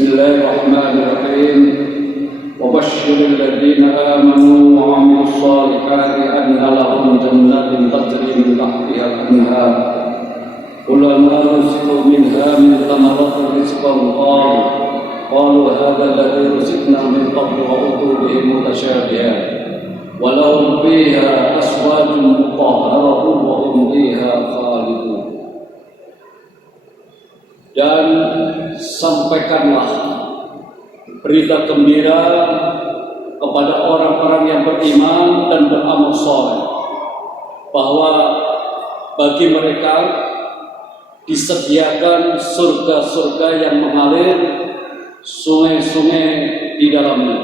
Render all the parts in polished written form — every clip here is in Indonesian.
Bismillahirrahmanirrahim. Wabashshiril ladzina amanu wa 'amilus shalihati anna lahum jannatin tajri min tahtiha al-anhar. Kullama ruziqu minha min thamaratin rizqan qalu hadha alladhi ruziqna min qablu wa utu bihi mutasyabihan. Wa lahum fiha azwajun mutahharatun wa hum fiha khalidun. Dan sampaikanlah berita gembira kepada orang-orang yang beriman dan beramal saleh bahwa bagi mereka disediakan surga-surga yang mengalir sungai-sungai di dalamnya.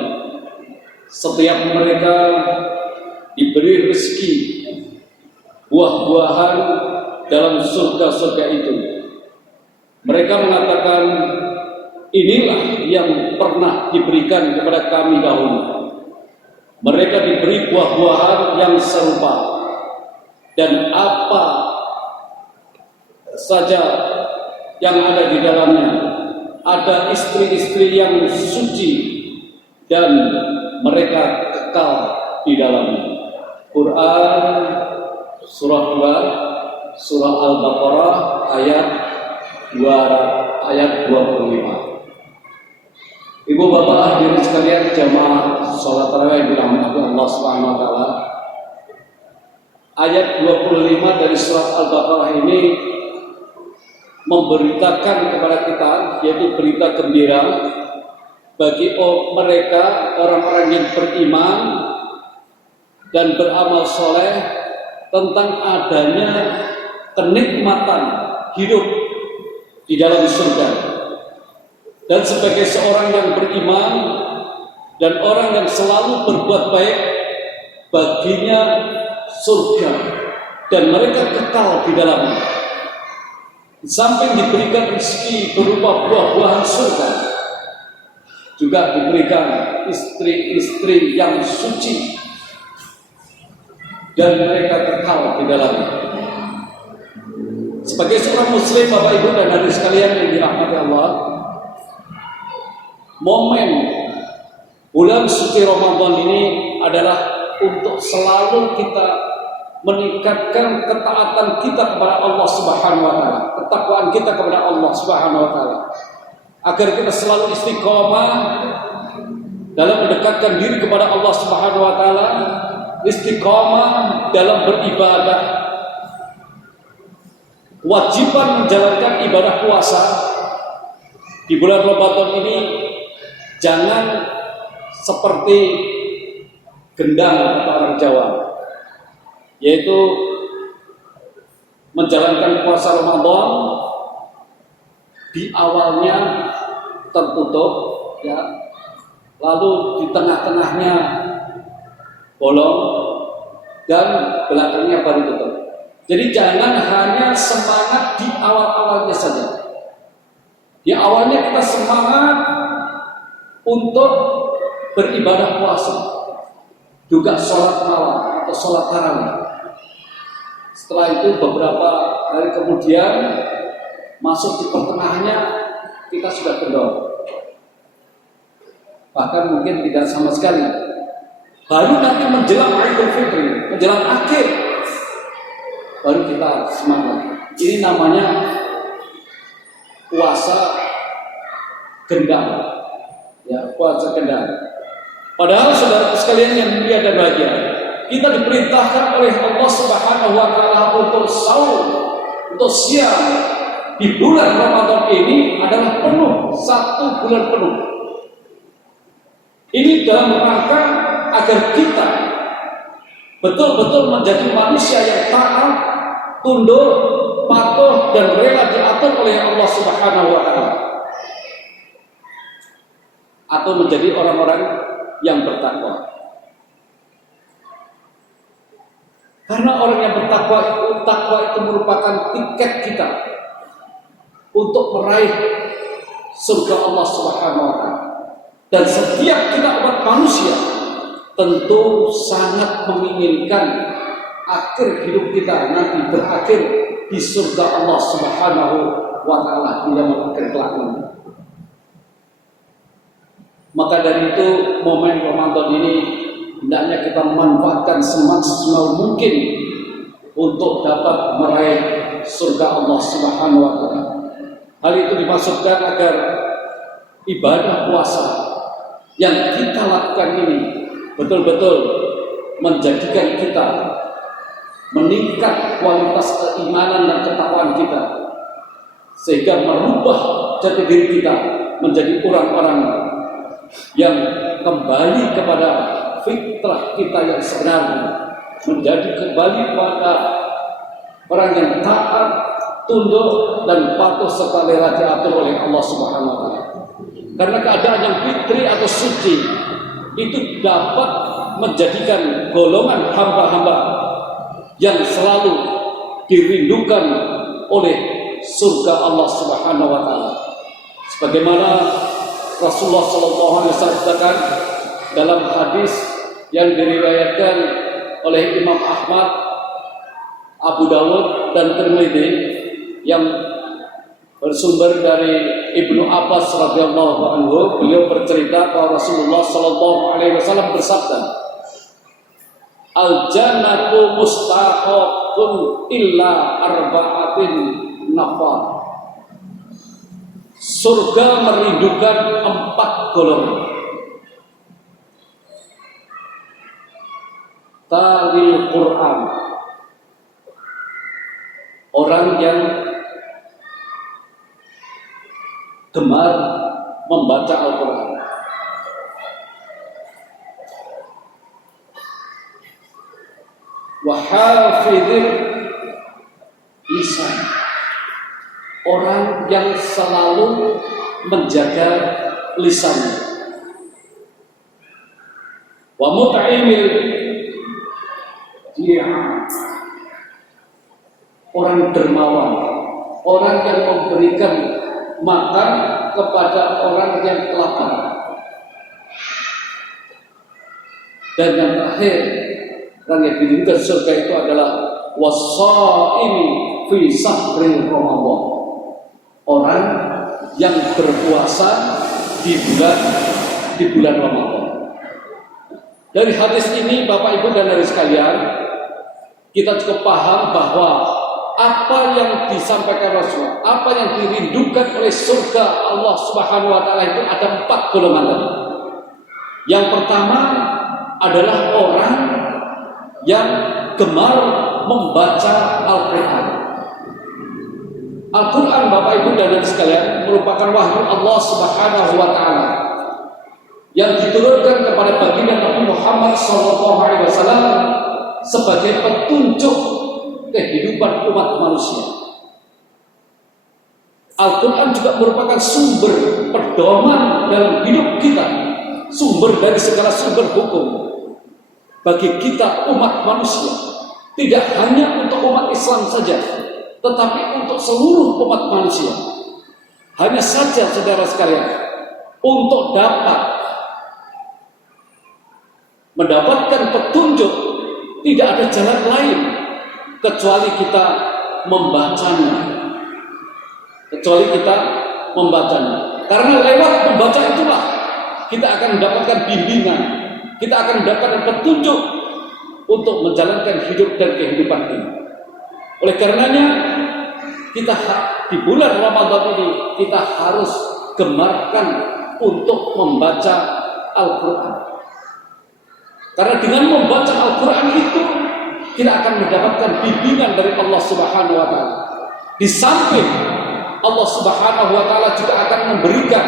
Setiap mereka diberi rezeki buah-buahan dalam surga-surga itu. Mereka mengatakan, inilah yang pernah diberikan kepada kami dahulu. Mereka diberi buah-buahan yang serupa, dan apa saja yang ada di dalamnya. Ada istri-istri yang suci, dan mereka kekal di dalamnya. Quran surah 2, surah Al-Baqarah ayat 25. Ibu bapak hadirin sekalian jamaah salat tarawih yang dirahmati Allah Subhanahu wa taala. Ayat 25 dari surat Al-Baqarah ini memberitakan kepada kita, yaitu berita gembira bagi mereka orang-orang yang beriman dan beramal soleh tentang adanya kenikmatan hidup di dalam surga. Dan sebagai seorang yang beriman dan orang yang selalu berbuat baik, baginya surga dan mereka kekal di dalamnya. Sampai diberikan rezeki berupa buah-buahan surga, juga diberikan istri-istri yang suci dan mereka kekal di dalamnya. Sebagai seorang muslim, Bapak Ibu dan hadirin sekalian yang dirahmati Allah, momen bulan suci Ramadan ini adalah untuk selalu kita meningkatkan ketaatan kita kepada Allah Subhanahu wa taala, ketakwaan kita kepada Allah Subhanahu wa taala, agar kita selalu istiqomah dalam mendekatkan diri kepada Allah Subhanahu wa taala, istiqomah dalam beribadah. Kewajiban menjalankan ibadah puasa di bulan Ramadan ini jangan seperti gendang kata orang Jawa, yaitu menjalankan puasa Ramadan di awalnya tertutup, ya, lalu di tengah-tengahnya bolong dan belakangnya baru tutup. Jadi jangan hanya semangat di awal-awalnya saja. Di awalnya kita semangat untuk beribadah puasa, juga sholat malam atau sholat tarawih. Setelah itu beberapa hari kemudian masuk di pertengahannya kita sudah kendor, bahkan mungkin tidak sama sekali. Baru nanti menjelang Idul Fitri, menjelang akhir, baru kita semangat. Ini namanya puasa gendang, ya, puasa gendang. Padahal saudara sekalian yang mulia dan bahagia, kita diperintahkan oleh Allah Subhanahu wa taala untuk saum, untuk siam di bulan Ramadan ini adalah penuh, 1 bulan penuh. Ini dalam rangka agar kita betul-betul menjadi manusia yang taat, tunduk, patuh dan rela diatur oleh Allah Subhanahu wa taala, atau menjadi orang-orang yang bertakwa. Karena orang yang bertakwa itu, takwa itu merupakan tiket kita untuk meraih surga Allah Subhanahu wa taala. Dan setiap kita umat manusia tentu sangat menginginkan akhir hidup kita nanti berakhir di surga Allah Subhanahu wa taala di zaman akhir kelak. Maka dari itu momen Ramadan ini hendaknya kita manfaatkan semaksimal mungkin untuk dapat meraih surga Allah Subhanahu wa taala. Hal itu dimaksudkan agar ibadah puasa yang kita lakukan ini betul-betul menjadikan kita meningkat kualitas keimanan dan ketakwaan kita, sehingga merubah jati diri kita menjadi orang-orang yang kembali kepada fitrah kita yang sebenarnya, menjadi kembali kepada orang yang taat, tunduk dan patuh serta rela diatur oleh Allah Subhanahu wa taala. Karena keadaan yang fitri atau suci itu dapat menjadikan golongan hamba-hamba yang selalu dirindukan oleh surga Allah Subhanahu wa taala. Sebagaimana Rasulullah sallallahu alaihi wasallam katakan dalam hadis yang diriwayatkan oleh Imam Ahmad, Abu Dawud dan Tirmidzi yang bersumber dari Ibnu Abbas radhiyallahu anhu, beliau bercerita bahwa Rasulullah sallallahu alaihi wasallam bersabda, "Al-jannatu mustahaqun illa arba'atin nafar." Surga merindukan 4 golongan. Talil Quran, orang yang gemar membaca Al-Quran. Wahafidhil lisan, orang yang selalu menjaga lisannya. Wa mut'imil dia, orang dermawan, orang yang memberikan makan kepada orang yang kelaparan. Dan yang terakhir, orang yang dirindukan surga itu adalah wasaimi fi sahri Ramadan, orang yang berpuasa di bulan Ramadan. Dari hadis ini Bapak Ibu dan saudara sekalian, kita cukup paham bahwa apa yang disampaikan Rasulullah, apa yang dirindukan oleh surga Allah Subhanahu wa taala itu ada 4 golongan tadi. Yang pertama adalah orang yang gemar membaca Al-Quran. Al-Quran Bapak Ibu dan saudara sekalian merupakan wahyu Allah Subhanahu wa taala yang diturunkan kepada baginda Nabi Muhammad SAW sebagai petunjuk kehidupan umat manusia. Al-Quran juga merupakan sumber pedoman dalam hidup kita, sumber dari segala sumber hukum bagi kita umat manusia. Tidak hanya untuk umat Islam saja, tetapi untuk seluruh umat manusia. Hanya saja saudara sekalian, untuk dapat mendapatkan petunjuk tidak ada jalan lain kecuali kita membacanya. Karena lewat membaca itulah kita akan mendapatkan bimbingan, kita akan mendapatkan petunjuk untuk menjalankan hidup dan kehidupan ini. Oleh karenanya kita di bulan Ramadan ini kita harus gemarkan untuk membaca Al-Quran. Karena dengan membaca Al-Quran itu kita akan mendapatkan bimbingan dari Allah Subhanahu wa taala. Di samping Allah Subhanahu wa taala juga akan memberikan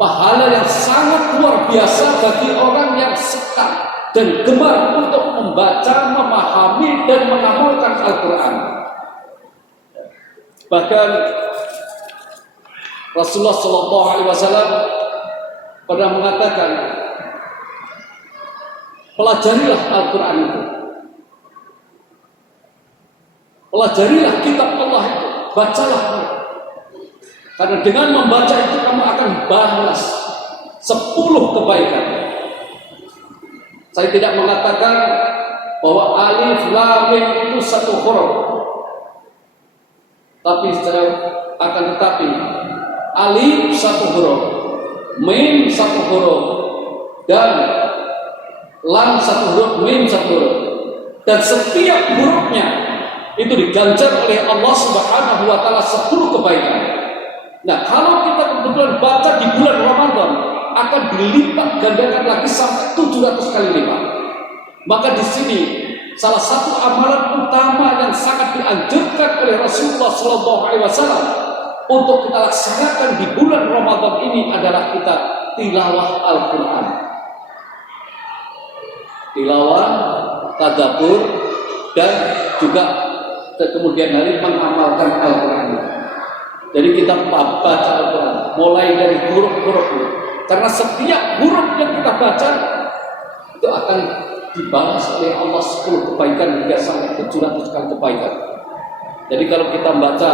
pahala yang sangat luar biasa bagi orang yang sekat dan gemar untuk membaca, memahami dan mengamalkan Al-Quran. Bahkan Rasulullah SAW pernah mengatakan, pelajarilah Al-Quran itu, pelajarilah kitab Allah itu, bacalah. Karena dengan membaca itu kamu akan balas 10 kebaikan. Saya tidak mengatakan bahwa alif lam mim itu 1 huruf, tapi saya akan tetapi alif 1 huruf, mim satu huruf dan lam satu huruf, mim satu huruf, dan setiap hurufnya itu diganjar oleh Allah Subhanahu wa taala 10 kebaikan. Nah, kalau kita kebetulan baca di bulan Ramadan, akan dilipat gandakan lagi sampai 700 kali lipat. Maka di sini salah satu amalan utama yang sangat dianjurkan oleh Rasulullah SAW untuk kita laksanakan di bulan Ramadan ini adalah kita tilawah Al-Quran. Tilawah, tadabbur, dan juga kemudian hari mengamalkan Al-Quran. Jadi kita baca Al-Quran mulai dari huruf-huruf, karena setiap huruf yang kita baca itu akan dibalas oleh Allah 10 kebaikan hingga sampai 700 kali kebaikan. Jadi kalau kita baca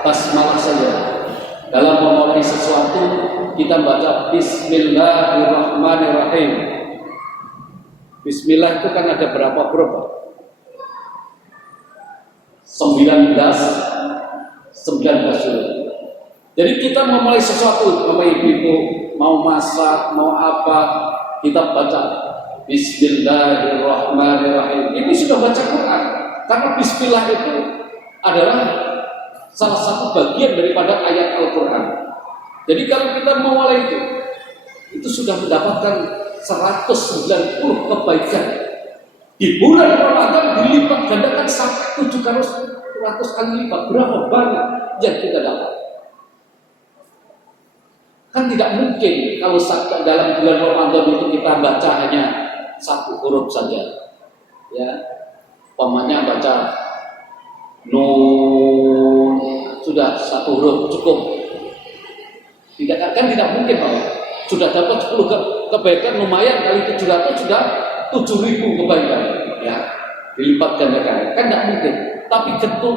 basmalah saja dalam memulai sesuatu, kita baca Bismillahirrahmanirrahim. Bismillah itu kan ada berapa huruf? 19 huruf. Jadi kita memulai sesuatu, Bapak Ibu mau masak, mau apa, kita baca Bismillahirrahmanirrahim. Ini sudah baca Quran. Karena Bismillah itu adalah salah satu bagian daripada ayat Al-Quran. Jadi kalau kita memulai itu sudah mendapatkan 190 kebaikan. Di bulan Ramadan dilipat gandakan sampai 700 kali lipat. Berapa banyak yang kita dapat? Kan tidak mungkin kalau dalam bulan Ramadan itu kita baca hanya satu huruf saja, ya, umpamanya baca nun, sudah satu huruf cukup. Tidak mungkin, Pak. Sudah dapat 10 kebaikan, lumayan kali 700 sudah 7.000 kebaikan, ya, dilipat gandakan. Kan tidak mungkin. Tapi tentu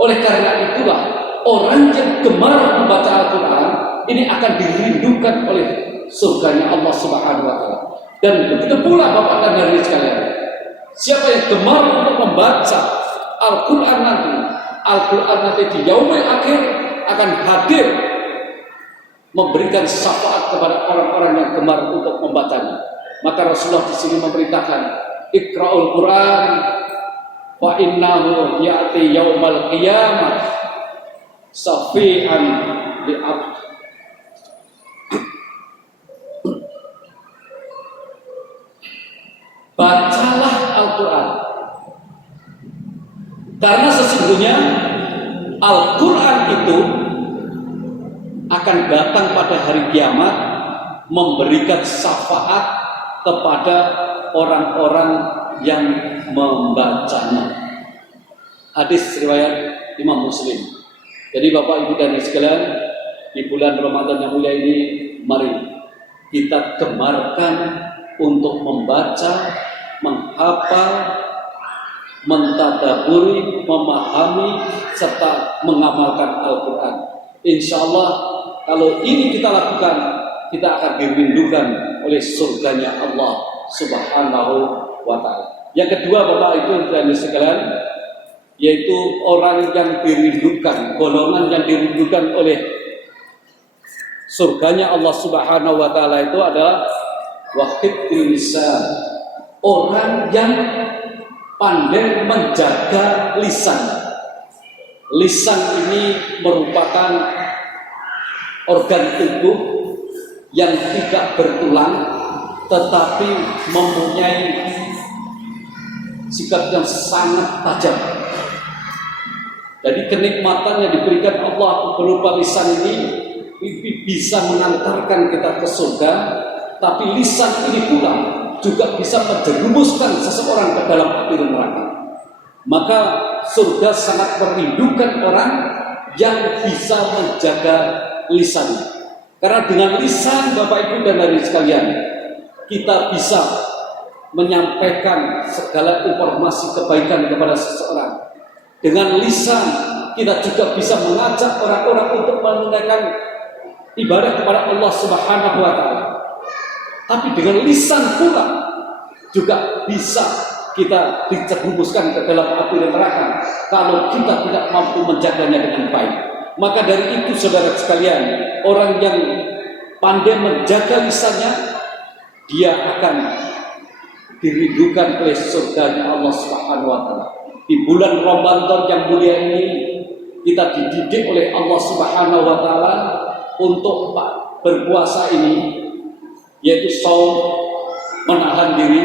oleh karena itulah orang yang gemar membaca Al-Quran ini akan dirindukan oleh surganya Allah Subhanahu wa taala. Dan begitu pula Bapak dan Hadirin sekalian, siapa yang gemar untuk membaca Al-Quran nanti di yaumil akhir akan hadir memberikan syafaat kepada orang-orang yang gemar untuk membacanya. Maka Rasulullah di sini memerintahkan, Iqra'ul Quran fa innahu ya'ti yaumal qiyamah safi'an li'abd. Bacalah Al-Quran, karena sesungguhnya Al-Quran itu akan datang pada hari kiamat memberikan syafaat kepada orang-orang yang membacanya. Hadis riwayat Imam Muslim. Jadi Bapak Ibu dan sekalian, di bulan Ramadan yang mulia ini, mari kita gemarkan untuk membaca, menghafal, mentadaburi, memahami, serta mengamalkan Al-Quran. Insya Allah kalau ini kita lakukan, kita akan dirindukan oleh surganya Allah Subhanahu wa ta'ala. Yang kedua Bapak Ibu dan sekalian, yaitu orang yang dirindukan, golongan yang dirindukan oleh surganya Allah Subhanahu wa ta'ala itu adalah wahidul lisan, orang yang pandai menjaga lisan. Lisan ini merupakan organ tubuh yang tidak bertulang tetapi mempunyai sikap yang sangat tajam. Jadi kenikmatan yang diberikan Allah berupa lisan ini bisa mengantarkan kita ke surga, tapi lisan ini pula juga bisa menjerumuskan seseorang ke dalam api neraka. Maka surga sangat merindukan orang yang bisa menjaga lisan. Karena dengan lisan Bapak Ibu dan hadirin sekalian, kita bisa menyampaikan segala informasi kebaikan kepada seseorang. Dengan lisan kita juga bisa mengajak orang-orang untuk menunaikan ibadah kepada Allah Subhanahu wa ta'ala. Tapi dengan lisan pula juga bisa kita dicerumuskan ke dalam api neraka kalau kita tidak mampu menjaganya dengan baik. Maka dari itu saudara sekalian, orang yang pandai menjaga lisannya, dia akan dirindukan oleh surganya Allah Subhanahu wa taala. Di bulan Ramadan yang mulia ini kita dididik oleh Allah Subhanahu wa taala untuk berpuasa ini, yaitu saum, menahan diri,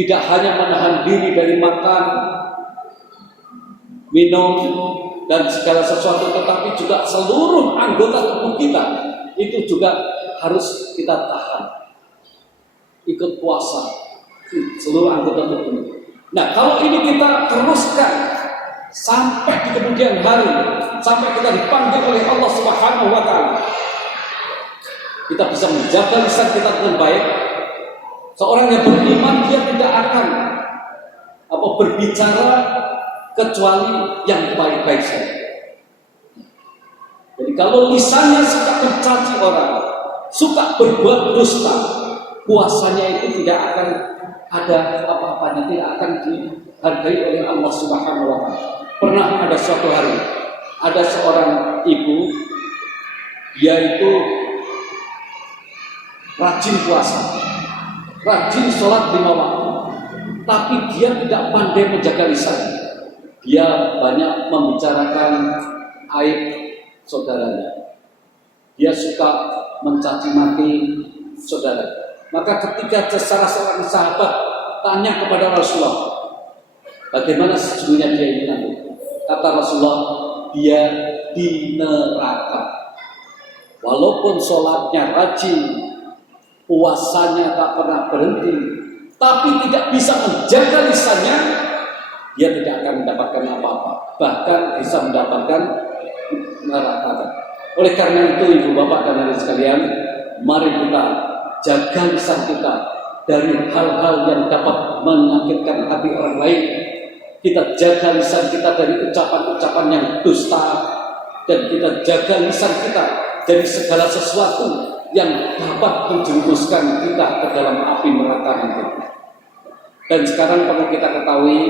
tidak hanya menahan diri dari makan, minum dan segala sesuatu, tetapi juga seluruh anggota tubuh kita itu juga harus kita tahan. Ikut puasa seluruh anggota tubuh. Nah, kalau ini kita teruskan sampai di kemudian hari, sampai kita dipanggil oleh Allah Subhanahu wa taala, kita bisa menjaga lisan kita dengan baik. Seorang yang beriman, dia tidak akan berbicara kecuali yang baik-baik saja. Jadi kalau lisannya suka mencaci orang, suka berbuat dusta, puasanya itu tidak akan ada apa-apanya, tidak akan dihargai oleh Allah Subhanahu wa taala. Pernah ada suatu hari, ada seorang ibu, dia itu rajin puasa, rajin sholat 5 waktu, tapi dia tidak pandai menjaga lisan. Dia banyak membicarakan aib saudaranya. Dia suka mencaci maki saudara. Maka ketika salah seorang sahabat tanya kepada Rasulullah, bagaimana sesungguhnya dia ini nanti? Kata Rasulullah, dia di neraka. Walaupun sholatnya rajin, puasanya tak pernah berhenti, tapi tidak bisa menjaga lisannya, dia tidak akan mendapatkan apa-apa, bahkan bisa mendapatkan neraka. Oleh karena itu, ibu bapak dan adik sekalian, mari kita jaga lisan kita dari hal-hal yang dapat menyakitkan hati orang lain. Kita jaga lisan kita dari ucapan-ucapan yang dusta, dan kita jaga lisan kita dari segala sesuatu yang dapat menjerumuskan kita ke dalam api neraka nanti. Dan sekarang perlu kita ketahui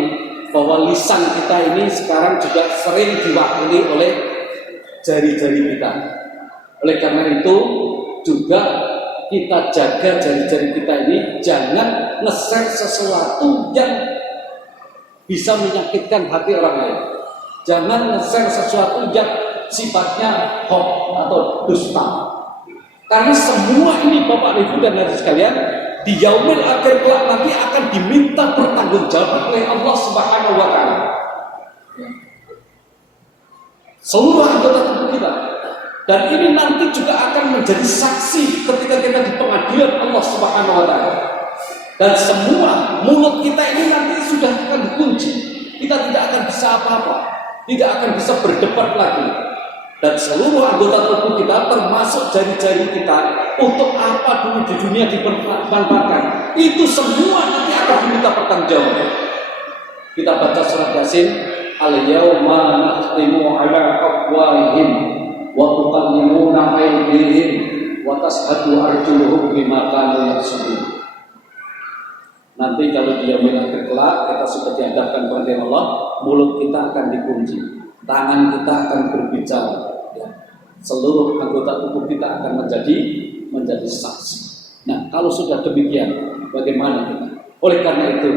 bahwa lisan kita ini sekarang juga sering diwakili oleh jari-jari kita. Oleh karena itu juga kita jaga jari-jari kita ini, jangan nge-share sesuatu yang bisa menyakitkan hati orang lain. Jangan nge-share sesuatu yang sifatnya hoax atau dusta. Karena semua ini Bapak Ibu dan adik sekalian, di yaumil akhir kelak nanti akan diminta pertanggungjawaban oleh Allah Subhanahu wa taala. Seluruh anggota tubuh kita. Dan ini nanti juga akan menjadi saksi ketika kita di pengadilan Allah Subhanahu wa taala. Dan semua mulut kita ini nanti sudah akan dikunci. Kita tidak akan bisa apa-apa, tidak akan bisa berdebat lagi. Dan seluruh anggota tubuh kita, termasuk jari-jari kita, untuk apa dulu di dunia dimanfaatkan, itu semua nanti akan diminta pertanggungjawaban. Kita baca surat Yasin, al-yawma nakhtimu ala afwahihim wa tukallimuna aydihim wa tashhadu arjuluhum bima kanu yaksubun. Nanti kalau dia akhir kelak, kita sudah dihadapkan kepada Allah, mulut kita akan dikunci, tangan kita akan berbicara, ya. Seluruh anggota tubuh kita akan menjadi saksi. Nah, kalau sudah demikian, bagaimana kita? Oleh karena itu,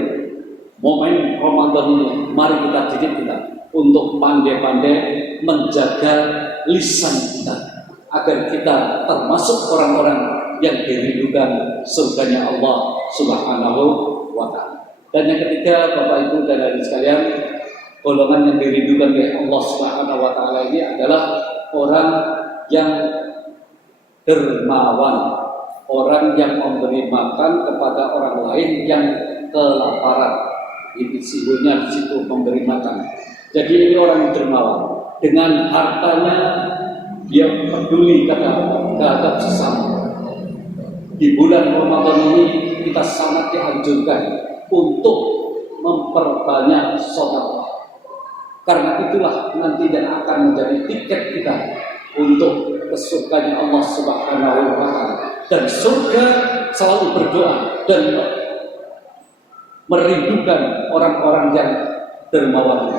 momen Ramadan ini, mari kita didik kita untuk pandai-pandai menjaga lisan kita, agar kita termasuk orang-orang yang dirindukan surganya Allah Subhanahu wa taala. Dan yang ketiga, Bapak Ibu dan adik sekalian, golongan yang dirindukan oleh Allah Subhanahu wa taala ini adalah orang yang dermawan, orang yang memberi makan kepada orang lain yang kelaparan. Ini sihirnya di situ, memberi makan. Jadi ini orang yang dermawan, dengan hartanya dia peduli terhadap sesama. Di bulan Ramadan ini kita sangat dianjurkan untuk memperbanyak sedekah. Karena itulah nanti dan akan menjadi tiket kita untuk ke surganya Allah Subhanahu wa taala. Dan surga selalu berdoa dan merindukan orang-orang yang dermawan.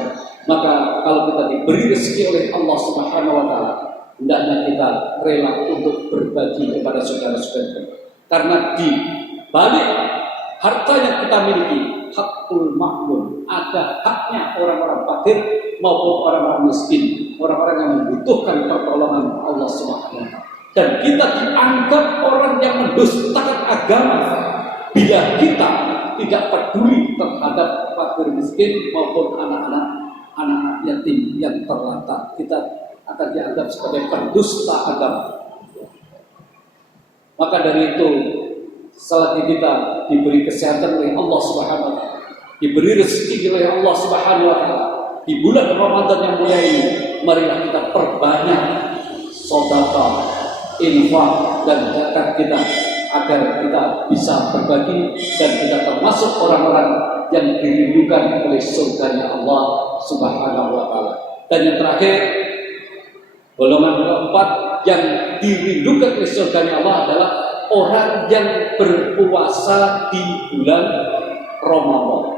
Maka kalau kita diberi rezeki oleh Allah Subhanahu wa taala, hendaknya kita rela untuk berbagi kepada saudara-saudara. Karena di balik harta yang kita miliki, hakul makmum, ada haknya orang-orang fakir maupun orang-orang miskin, orang-orang yang membutuhkan pertolongan Allah Subhanahu wa taala. Dan kita dianggap orang yang mendustakan agama bila kita tidak peduli terhadap fakir miskin maupun anak-anak yatim yang terlantar. Kita akan dianggap sebagai pendusta agama. Maka dari itu, selagi kita diberi kesehatan oleh Allah Subhanahu wa taala, diberi rezeki oleh Allah Subhanahu wa taala, di bulan Ramadan yang mulia ini, marilah kita perbanyak sedekah, infak dan zakat kita agar kita bisa berbagi dan kita termasuk orang-orang yang dirindukan oleh surganya Allah Subhanahu wa taala. Dan yang terakhir, golongan keempat yang dirindukan oleh surganya Allah adalah orang yang berpuasa di bulan Ramadan.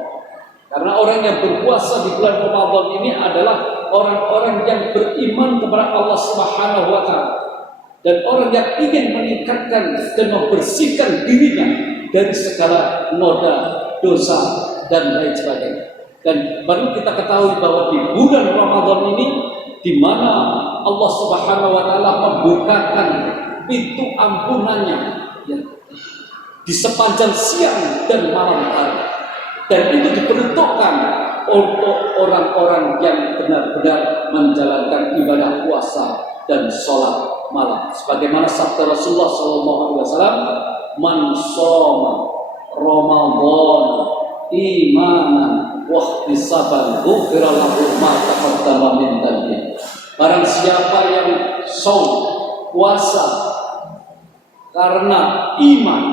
Karena orang yang berpuasa di bulan Ramadan ini adalah orang-orang yang beriman kepada Allah Subhanahu wa taala dan orang yang ingin meningkatkan dan membersihkan dirinya dari segala noda, dosa dan lain sebagainya. Dan baru kita ketahui bahwa di bulan Ramadan ini di mana Allah Subhanahu wa taala membukakan pintu ampunannya ya, di sepanjang siang dan malam hari. Dan itu diperuntukkan untuk orang-orang yang benar-benar menjalankan ibadah puasa dan sholat malam. Sebagaimana sabda Rasulullah SAW, "Man shoma Ramadan imanan wa ihtisaban ghufira lahu ma taqaddama min dhanbihi." Barang siapa yang shaum puasa karena iman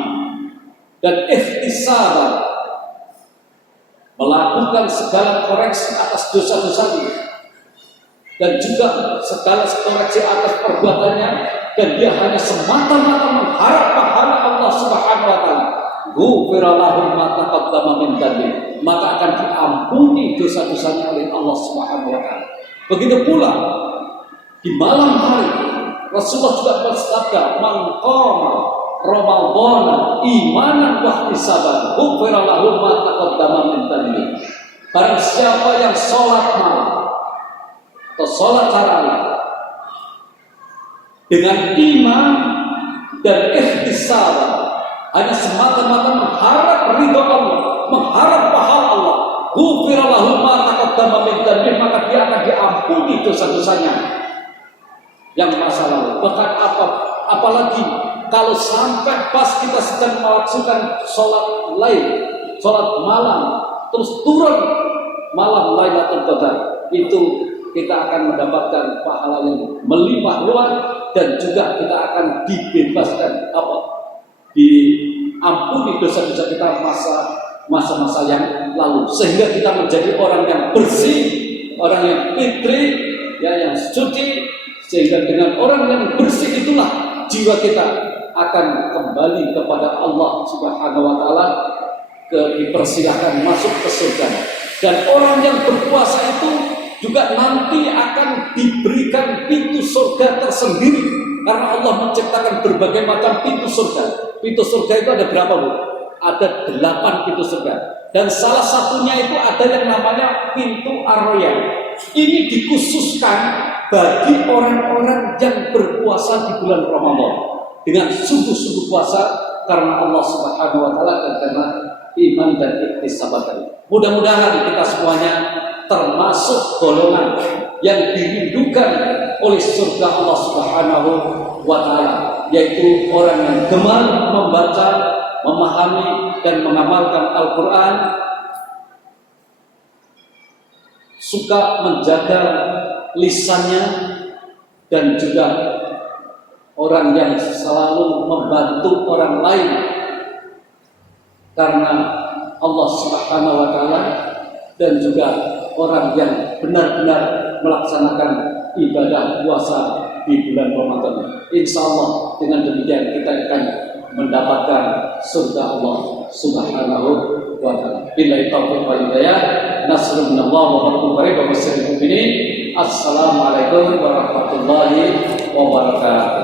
dan ihtisaban, melakukan segala koreksi atas dosa-dosanya dan juga segala koreksi atas perbuatannya, dan dia hanya semata-mata mengharap pahala Allah Subhanahu wa taala, ghufira lahu ma taqaddama min dhanbihi, maka akan diampuni dosa-dosanya oleh Allah Subhanahu wa taala. Begitu pula di malam hari Rasulullah juga bersabda, "Man qama Ramadan imanan wa ihtisaban ghufira lahu ma taqaddama min dhanbihi." Barang siapa yang sholat malam atau sholat tarawih dengan iman dan ihtisaban, hanya semata-mata mengharap ridha Allah, mengharap pahala Allah, ghufira lahu ma taqaddama min dhanbihi, maka dia akan diampuni dosa-dosanya yang masa lalu. Bahkan apalagi kalau sampai pas kita sedang melaksanakan sholat lain, sholat malam, terus turun malam Lailatul Qadar, itu kita akan mendapatkan pahala yang melimpah ruah dan juga kita akan dibebaskan diampuni dosa-dosa kita masa-masa yang lalu, sehingga kita menjadi orang yang bersih, orang yang fitri, ya, yang suci. Sehingga dengan orang yang bersih itulah jiwa kita akan kembali kepada Allah Subhanahu wa taala, dipersilahkan masuk ke surga. Dan orang yang berpuasa itu juga nanti akan diberikan pintu surga tersendiri, karena Allah menciptakan berbagai macam pintu surga. Pintu surga itu ada berapa, Bu? Ada 8 pintu surga. Dan salah satunya itu ada yang namanya pintu Ar-Rayyan. Ini dikhususkan bagi orang-orang yang berpuasa di bulan Ramadan dengan sungguh-sungguh puasa karena Allah Subhanahu wa taala dan karena iman dan ihtisaban. Mudah-mudahan kita semuanya termasuk golongan yang dirindukan oleh surga Allah Subhanahu wa taala, yaitu orang yang gemar membaca, memahami dan mengamalkan Al-Qur'an, suka menjaga lisannya, dan juga orang yang selalu membantu orang lain karena Allah Subhanahu wa taala, dan juga orang yang benar-benar melaksanakan ibadah puasa di bulan Ramadan. Insya Allah dengan demikian kita akan mendapatkan surga Allah Subhanahu wa taala. Billahi taufiq wal hidayah. Nasrun minallah wa fathun qarib wa basyiril mu'minin. Assalamualaikum warahmatullahi wabarakatuh. wabarakatuh.